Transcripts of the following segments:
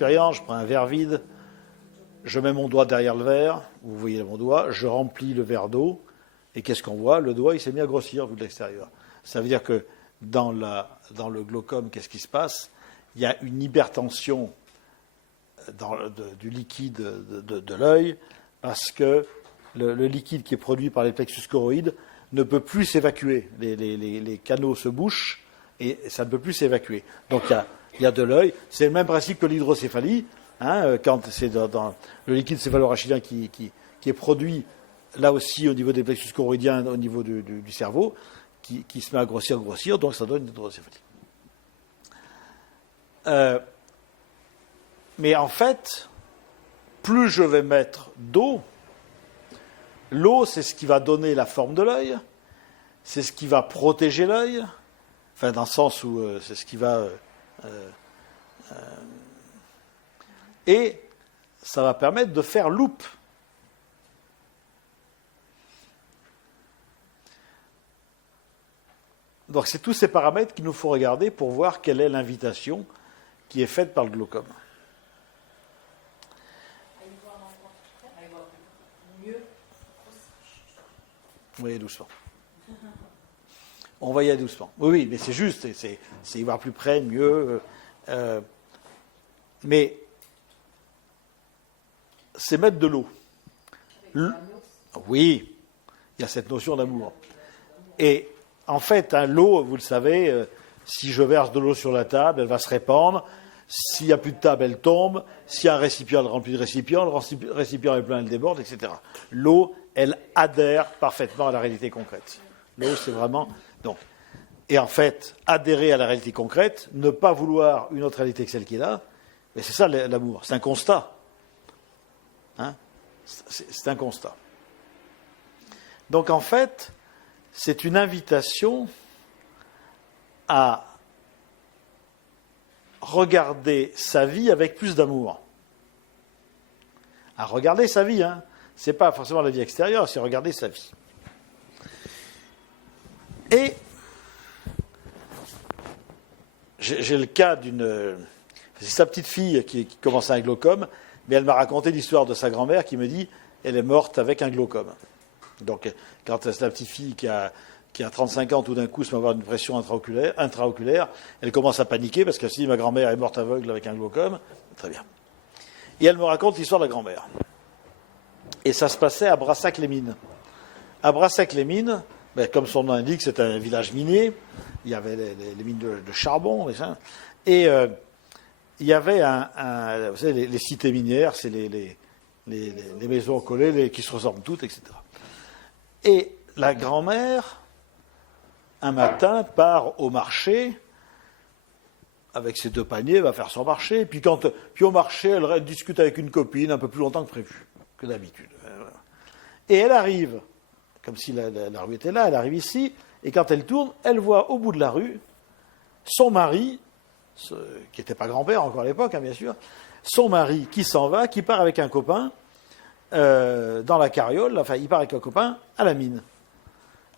expérience, je prends un verre vide, je mets mon doigt derrière le verre, vous voyez mon doigt, je remplis le verre d'eau, et qu'est-ce qu'on voit? Le doigt, il s'est mis à grossir vu de l'extérieur. Ça veut dire que dans le glaucome, qu'est-ce qui se passe? Il y a une hypertension du liquide de l'œil, parce que le liquide qui est produit par les plexus choroïdes ne peut plus s'évacuer. Les canaux se bouchent, et ça ne peut plus s'évacuer. Donc il y a de l'œil. C'est le même principe que l'hydrocéphalie, quand c'est dans le liquide céphalorachidien qui est produit, là aussi au niveau des plexus choroïdiens, au niveau du cerveau, qui se met à grossir, donc ça donne une hydrocéphalie. Mais en fait, plus je vais mettre d'eau, l'eau, c'est ce qui va donner la forme de l'œil, c'est ce qui va protéger l'œil, enfin dans le sens où c'est ce qui va... et ça va permettre de faire loupe. Donc c'est tous ces paramètres qu'il nous faut regarder pour voir quelle est l'invitation qui est faite par le glaucome. Oui, doucement. On va y aller doucement. Oui, mais c'est juste, c'est y voir plus près, mieux. Mais c'est mettre de l'eau. Oui, il y a cette notion d'amour. Et en fait, l'eau, vous le savez, si je verse de l'eau sur la table, elle va se répandre. S'il n'y a plus de table, elle tombe. S'il y a un récipient, elle remplit le récipient. Le récipient est plein, elle déborde, etc. L'eau, elle adhère parfaitement à la réalité concrète. L'eau, c'est vraiment... Donc, et en fait, adhérer à la réalité concrète, ne pas vouloir une autre réalité que celle qu'il a, mais c'est ça l'amour. C'est un constat. C'est un constat. Donc en fait, c'est une invitation à regarder sa vie avec plus d'amour. À regarder sa vie, c'est pas forcément la vie extérieure, c'est regarder sa vie. Et j'ai le cas d'une... C'est sa petite fille qui commence un glaucome, mais elle m'a raconté l'histoire de sa grand-mère qui me dit elle est morte avec un glaucome. Donc, quand c'est la petite fille qui a 35 ans, tout d'un coup, se met à avoir une pression intraoculaire, elle commence à paniquer parce qu'elle se dit ma grand-mère est morte aveugle avec un glaucome. Très bien. Et elle me raconte l'histoire de la grand-mère. Et ça se passait à Brassac-les-Mines. À Brassac-les-Mines, comme son nom l'indique, c'est un village minier. Il y avait les mines de charbon. Et il y avait vous savez, les cités minières, c'est les maisons collées qui se ressemblent toutes, etc. Et la grand-mère, un matin, part au marché avec ses 2 paniers, va faire son marché. Puis au marché, elle discute avec une copine un peu plus longtemps que prévu, que d'habitude. Et elle arrive, comme si la rue était là, elle arrive ici, et quand elle tourne, elle voit au bout de la rue son mari, qui n'était pas grand-père encore à l'époque, bien sûr, son mari qui s'en va, qui part avec un copain dans la carriole, enfin il part avec un copain à la mine.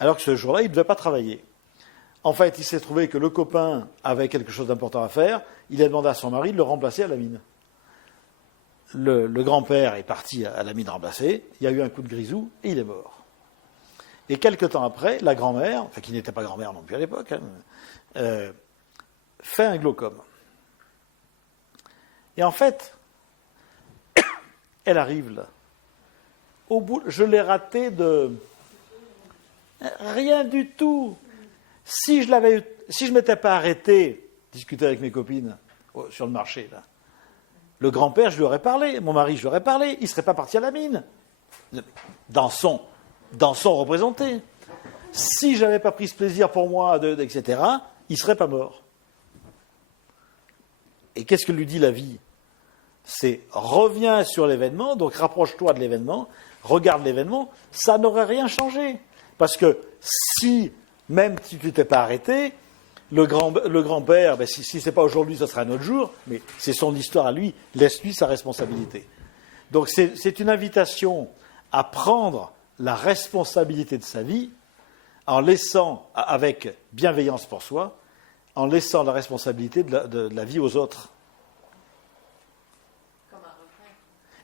Alors que ce jour-là, il ne devait pas travailler. En fait, il s'est trouvé que le copain avait quelque chose d'important à faire, il a demandé à son mari de le remplacer à la mine. Le grand-père est parti à la mine remplacer, il y a eu un coup de grisou et il est mort. Et quelque temps après, la grand-mère, enfin qui n'était pas grand-mère non plus à l'époque, fait un glaucome. Et en fait, elle arrive là. Au bout, je l'ai raté de rien du tout. Si je ne m'étais pas arrêté, discuter avec mes copines sur le marché, là, le grand-père, je lui aurais parlé, mon mari, je lui aurais parlé, il ne serait pas parti à la mine. Dans son représenté. Si je n'avais pas pris ce plaisir pour moi, etc., il ne serait pas mort. Et qu'est-ce que lui dit la vie? C'est reviens sur l'événement, donc rapproche-toi de l'événement, regarde l'événement, ça n'aurait rien changé. Parce que même si tu t'es pas arrêté, le grand-père, si ce n'est pas aujourd'hui, ça sera un autre jour, mais c'est son histoire à lui, laisse-lui sa responsabilité. Donc c'est une invitation à prendre la responsabilité de sa vie, en laissant, avec bienveillance pour soi, en laissant la responsabilité de la vie aux autres.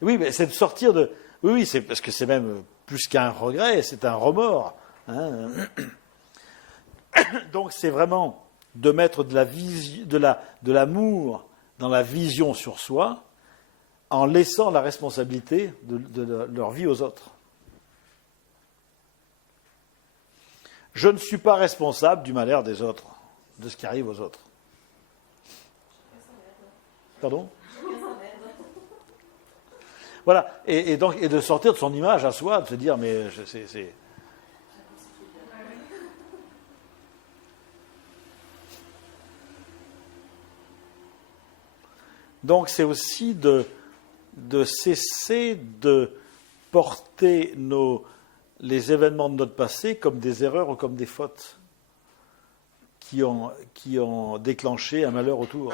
Oui, mais c'est de sortir de... Oui, c'est parce que c'est même plus qu'un regret, c'est un remords. Hein. Donc c'est vraiment de mettre de l'amour dans la vision sur soi, en laissant la responsabilité de leur vie aux autres. Je ne suis pas responsable du malheur des autres, de ce qui arrive aux autres. Pardon ? Voilà, et donc et de sortir de son image à soi, de se dire mais c'est... Donc c'est aussi de cesser de porter les événements de notre passé comme des erreurs ou comme des fautes qui ont déclenché un malheur autour.